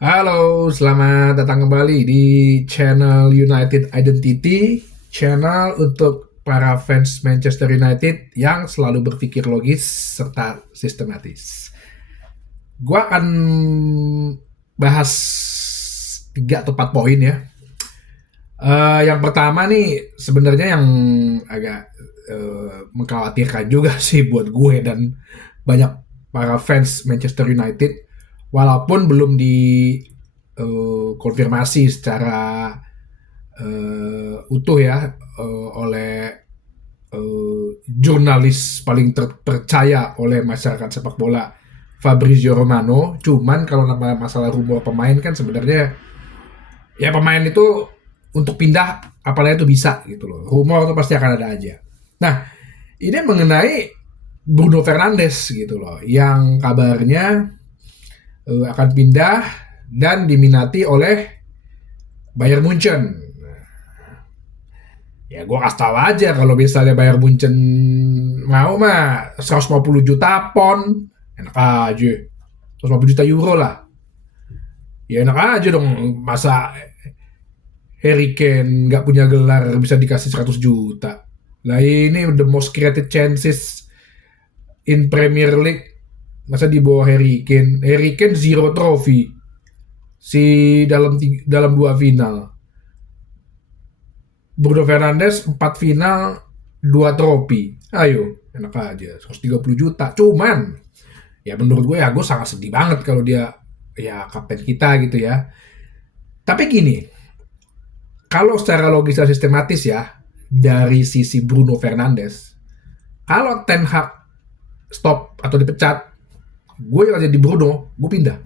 Halo, selamat datang kembali di channel United Identity, channel untuk para fans Manchester United yang selalu berpikir logis serta sistematis. Gua akan bahas 3 atau 4 poin ya. Yang pertama nih sebenarnya yang agak mengkhawatirkan juga sih buat gue dan banyak para fans Manchester United, walaupun belum dikonfirmasi secara utuh ya oleh jurnalis paling terpercaya oleh masyarakat sepak bola, Fabrizio Romano. Cuman kalau masalah rumor pemain kan sebenarnya ya pemain itu untuk pindah apalagi itu bisa gitu loh. Rumor itu pasti akan ada aja. Nah, ini mengenai Bruno Fernandes gitu loh, yang kabarnya akan pindah dan diminati oleh Bayern Munchen. Ya gue kasih tahu aja kalau misalnya Bayern Munchen mau mah 150 juta pon, enak aja. 150 juta euro lah. Ya enak aja dong, masa Harry Kane nggak punya gelar bisa dikasih 100 juta. Lah ini the most created chances in Premier League, masa di bawah Harry Kane. Harry Kane zero trophy si dalam 2 final. Bruno Fernandes 4 final 2 trofi. Ayo, enak aja 130 juta. Cuman ya menurut gue sangat sedih banget kalau dia ya kapten kita gitu ya. Tapi gini, kalau secara logis dan sistematis ya, dari sisi Bruno Fernandes, kalau Ten Hag stop atau dipecat, gue yang jadi Bruno, gue pindah.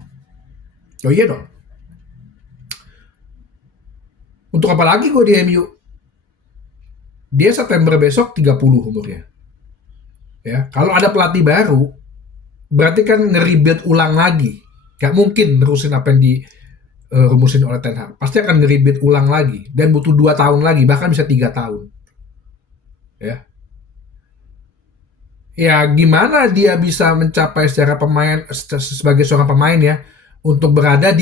Oh iya dong. Untuk apa lagi gue di MU? Dia September besok 30 umurnya. Ya, kalau ada pelatih baru, berarti kan nge-rebuild ulang lagi. Gak mungkin nerusin apa yang dirumusin oleh Ten Hag. Pasti akan nge-rebuild ulang lagi dan butuh 2 tahun lagi, bahkan bisa 3 tahun. Ya. Ya gimana dia bisa mencapai secara pemain sebagai seorang pemain ya untuk berada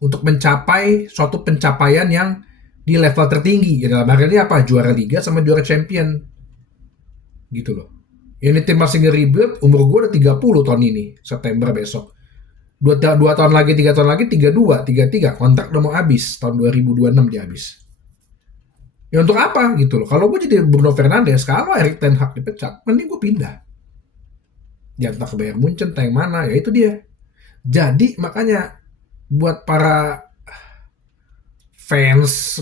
untuk mencapai suatu pencapaian yang di level tertinggi ya, dalam hal ini apa, juara liga sama juara champion gitu loh. Ini tim masih nge-rebuild, umur gue udah 30 tahun ini September besok, dua tahun lagi, 3 tahun lagi, 32, 33 kontrak udah mau habis, tahun 2026 dia habis. Ya untuk apa gitu loh. Kalau gue jadi Bruno Fernandes, kalau Erik Ten Hag dipecat, mending gue pindah. Ya entah ke Bayern Munchen, entah yang mana, ya itu dia. Jadi makanya buat para fans,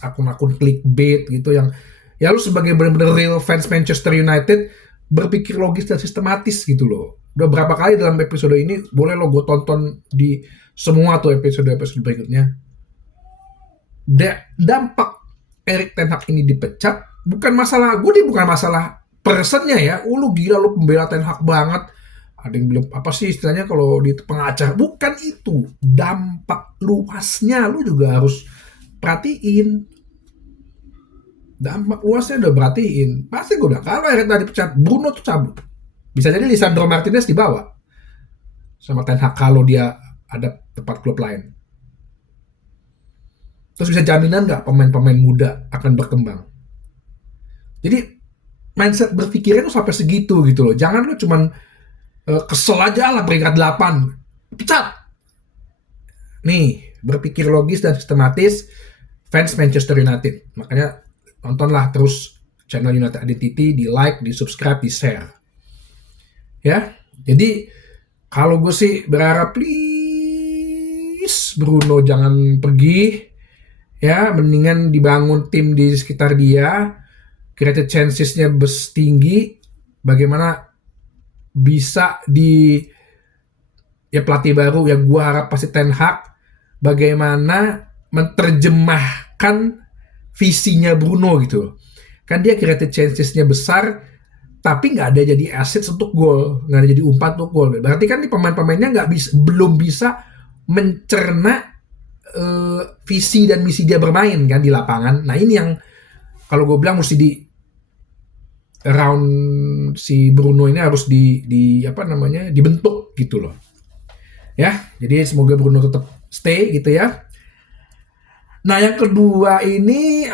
akun-akun clickbait gitu yang ya lu sebagai benar-benar real fans Manchester United berpikir logis dan sistematis gitu loh. Udah berapa kali dalam episode ini, boleh lo gue tonton di semua tuh episode-episode berikutnya. Dampak Erik Ten Hag ini dipecat bukan masalah gue, bukan masalah personnya ya. Lu gila, lu pembela Ten Hag banget. Ada yang bilang apa sih istilahnya kalau di pengacara, bukan itu. Dampak luasnya lu juga harus perhatiin. Dampak luasnya udah perhatiin. Pasti gue bilang kalau Erik tadi pecat, Bruno tuh cabut. Bisa jadi Lisandro Martinez dibawa sama Ten Hag kalau dia ada tempat klub lain. Terus bisa jaminan nggak pemain-pemain muda akan berkembang? Jadi mindset berpikirnya tuh sampai segitu gitu loh. Jangan lu cuman kesel aja lah peringkat 8 pecat. Nih, berpikir logis dan sistematis fans Manchester United. Makanya tontonlah terus channel United Identity, di like, di subscribe, di share. Ya, jadi kalau gue sih berharap please Bruno jangan pergi. Ya, mendingan dibangun tim di sekitar dia, created chances-nya tinggi, bagaimana bisa ya pelatih baru yang gue harap pasti Ten Hag, bagaimana menerjemahkan visinya Bruno gitu. Kan dia created chances-nya besar, tapi nggak ada jadi assets untuk gol, nggak ada jadi umpan untuk gol. Berarti kan di pemain-pemainnya belum bisa mencerna visi dan misi dia bermain kan di lapangan. Nah ini yang kalau gue bilang mesti si Bruno ini harus dibentuk gitu loh. ya. Jadi semoga Bruno tetap stay gitu ya. Nah, yang kedua ini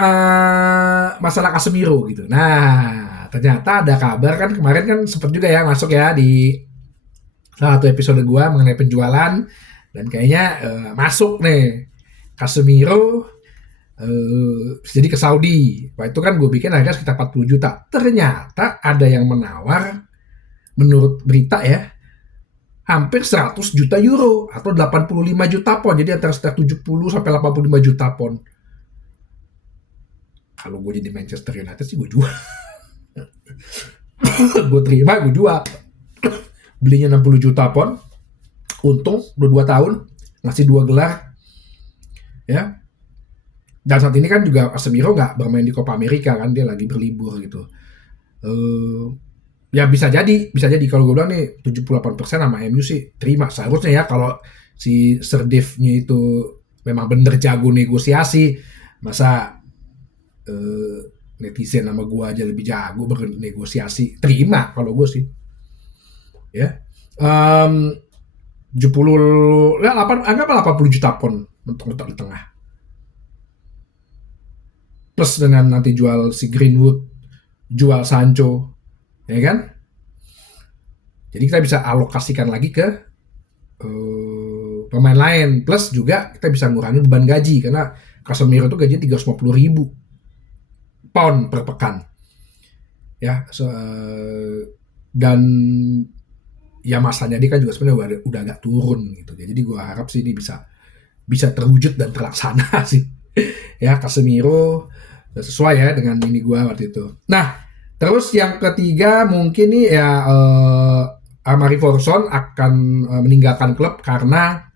masalah Casemiro gitu. Nah, ternyata ada kabar kan kemarin kan sempat juga ya masuk ya di salah satu episode gua mengenai penjualan dan kayaknya masuk nih Casemiro jadi ke Saudi. Wah, itu kan gue bikin harga sekitar 40 juta. Ternyata ada yang menawar menurut berita ya hampir 100 juta euro atau 85 juta pon. Jadi antara sekitar 70 sampai 85 juta pon. Kalau gue jadi Manchester United sih gue jual. Gue terima, gue jual. Belinya 60 juta pon. Untung udah 2 tahun ngasih 2 gelar ya. Dan saat ini kan juga Casemiro nggak bermain di Copa America kan, dia lagi berlibur gitu. Ya bisa jadi kalau gue bilang nih 78% sama MU sih terima seharusnya ya, kalau si Serdivnya itu memang bener jago negosiasi, masa eh, netizen sama gue aja lebih jago bernegosiasi, terima kalau gue sih ya. 70 ya 8, anggap 80 juta pon untuk letak di tengah, plus dengan nanti jual si Greenwood, jual Sancho ya kan, jadi kita bisa alokasikan lagi ke pemain lain, plus juga kita bisa ngurangin beban gaji karena Casemiro itu gaji 350 ribu pound per pekan ya. Dan ya masanya dia kan juga sebenarnya udah agak turun gitu, jadi gue harap sih ini bisa terwujud dan terlaksana sih ya Casemiro, sesuai ya dengan ini gue waktu itu. Nah, terus yang ketiga mungkin nih ya Amari Forson akan meninggalkan klub karena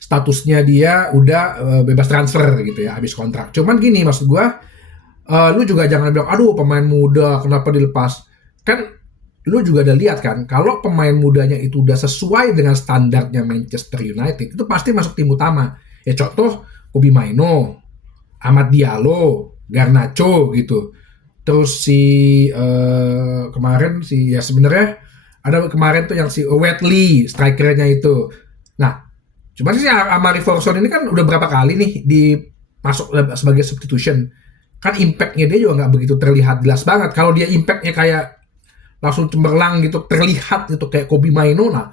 statusnya dia udah bebas transfer gitu ya, habis kontrak. Cuman gini maksud gue, lu juga jangan bilang aduh pemain muda kenapa dilepas. Kan lu juga udah lihat kan, kalau pemain mudanya itu udah sesuai dengan standarnya Manchester United, itu pasti masuk tim utama. Ya contoh Kobbie Mainoo, Amad Diallo, Garnacho gitu. Terus si kemarin si ya sebenarnya ada kemarin tuh yang si Wetley strikernya itu. Nah, cuma sih Amari Forson ini kan udah berapa kali nih di masuk sebagai substitution. Kan impactnya dia juga nggak begitu terlihat jelas banget. Kalau dia impactnya kayak langsung cemerlang gitu, terlihat gitu kayak Kobbie Mainoo, nah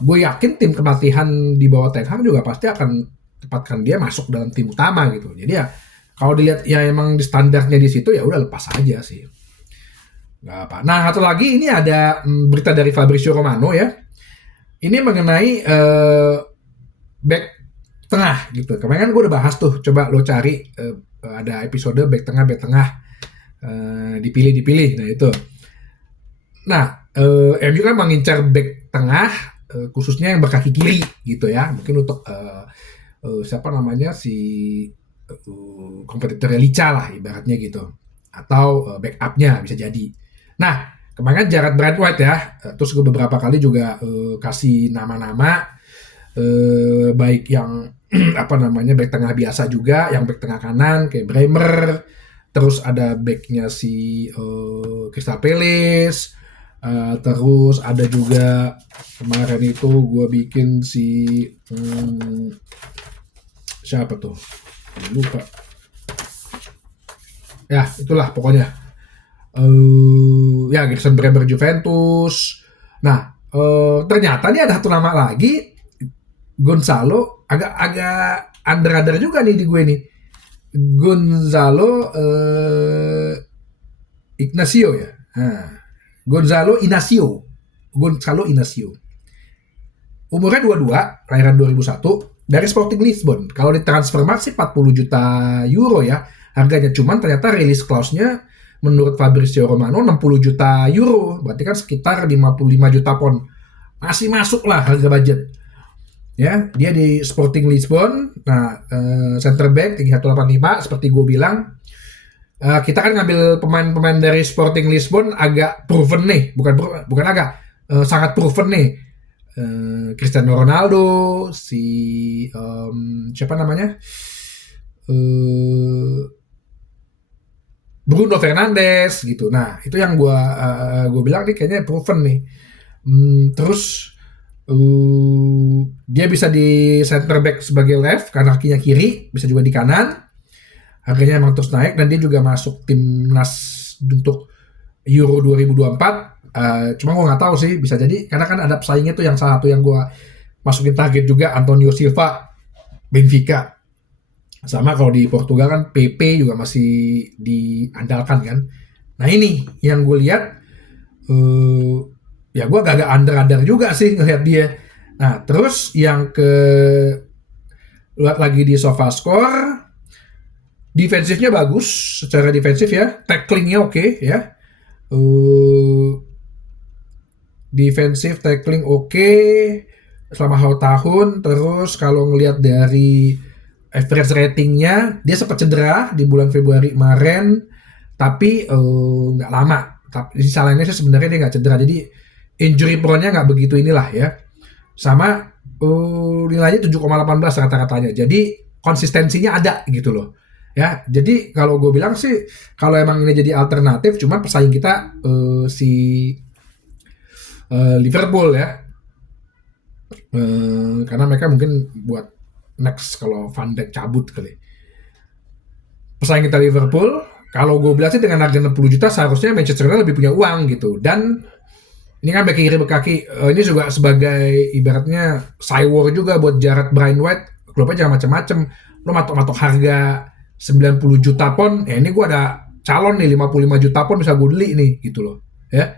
gue yakin tim pelatihan di bawah Ten Hag juga pasti akan tempatkan dia masuk dalam tim utama gitu. Jadi ya kalau dilihat ya emang di standarnya di situ ya udah lepas aja sih. Gak apa. Nah, satu lagi ini ada berita dari Fabrizio Romano ya. Ini mengenai back tengah gitu. Kemarin kan gue udah bahas tuh. Coba lo cari ada episode back tengah dipilih. Nah itu. Nah, MU kan mengincar back tengah khususnya yang berkaki kiri gitu ya. Mungkin untuk siapa namanya si kompetitornya Licha lah ibaratnya gitu. Atau backupnya bisa jadi. Nah, kemarin Jared Brandtwaite ya. Terus gue beberapa kali juga kasih nama-nama baik yang apa namanya back tengah biasa juga, yang back tengah kanan kayak Bremer, terus ada backnya si Crystal Palace, terus ada juga kemarin itu gue bikin si siapa tuh lupa ya, itulah pokoknya ya Gerson Bremer Juventus. Nah ternyata nih ada satu nama lagi, Gonzalo, agak under juga nih di gue nih. Gonzalo Ignacio ya. Nah, Gonzalo Inacio. Umurnya 22, kelahiran 2001, dari Sporting Lisbon. Kalau di Transfermarkt sih 40 juta euro ya harganya, cuman ternyata release clause-nya menurut Fabrizio Romano 60 juta euro, berarti kan sekitar 55 juta pon. Masih masuk lah harga budget. Ya, dia di Sporting Lisbon. Nah, center back 3185 seperti gue bilang. Kita kan ngambil pemain-pemain dari Sporting Lisbon agak proven nih, bukan agak, sangat proven nih. Cristiano Ronaldo, si siapa namanya? Bruno Fernandes gitu. Nah, itu yang gue bilang nih kayaknya proven nih. Terus Dia bisa di center back sebagai left karena kakinya kiri, bisa juga di kanan. Harganya emang terus naik dan dia juga masuk timnas untuk Euro 2024. Cuma gue nggak tahu sih, bisa jadi karena kan ada pesaingnya tuh, yang salah satu yang gue masukin target juga Antonio Silva, Benfica. Sama kalau di Portugal kan PP juga masih diandalkan kan. Nah ini yang gue lihat, ya gue agak under juga sih ngeliat dia. Nah terus yang ke lihat lagi di SofaScore, defensifnya bagus, secara defensif ya, tacklingnya oke ya. Defensif tackling oke selama 2 tahun. Terus kalau ngelihat dari average ratingnya, dia sempat cedera di bulan Februari kemarin, tapi nggak lama. Tapi di sisi lainnya sih sebenarnya dia nggak cedera, jadi injury prone-nya nggak begitu inilah ya. Sama nilainya 7,18 rata-ratanya. Jadi konsistensinya ada gitu loh. Ya, jadi kalau gue bilang sih, kalau emang ini jadi alternatif, cuman pesaing kita si Liverpool ya, karena mereka mungkin buat next kalau Van Dijk cabut kali. Pesaing kita Liverpool, kalau gue bilang sih dengan harga 60 juta seharusnya Manchester United lebih punya uang gitu. Dan ini kan bek kiri bek kaki, ini juga sebagai ibaratnya cywar juga buat Jared Bryan White. Klubnya jangan macam-macam. Lo matok-matok harga 90 juta pon, ya ini gue ada calon nih 55 juta pon bisa gue beli nih gitu loh ya.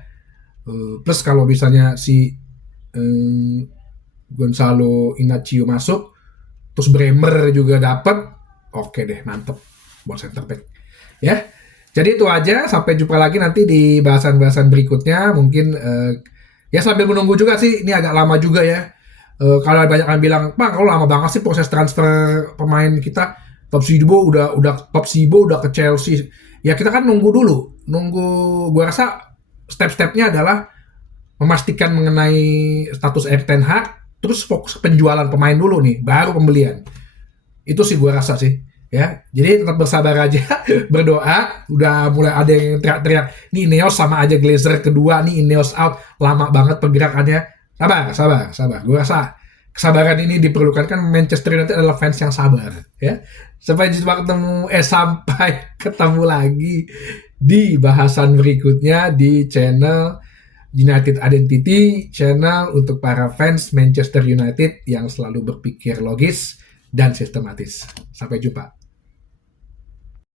Plus kalau misalnya si Gonzalo Inacio masuk, terus Bremer juga dapat, oke deh, mantep buat center back ya. Jadi itu aja, sampai jumpa lagi nanti di bahasan-bahasan berikutnya. Mungkin ya sambil menunggu juga sih, ini agak lama juga ya. Kalau banyak yang bilang, Bang, kalau lama banget sih proses transfer pemain kita. Top Sibo udah ke Chelsea. Ya kita kan nunggu dulu. Gua rasa step-stepnya adalah memastikan mengenai status Erik ten Hag, terus fokus penjualan pemain dulu nih, baru pembelian. Itu sih gua rasa sih. Ya, jadi tetap bersabar aja, berdoa. Udah mulai ada yang teriak-teriak, nih Ineos sama aja Glazer kedua, nih Ineos out, lama banget pergerakannya. Sabar. Gue rasa kesabaran ini diperlukan, kan Manchester United adalah fans yang sabar ya. Sampai ketemu lagi di bahasan berikutnya di channel United Identity, channel untuk para fans Manchester United yang selalu berpikir logis dan sistematis. Sampai jumpa.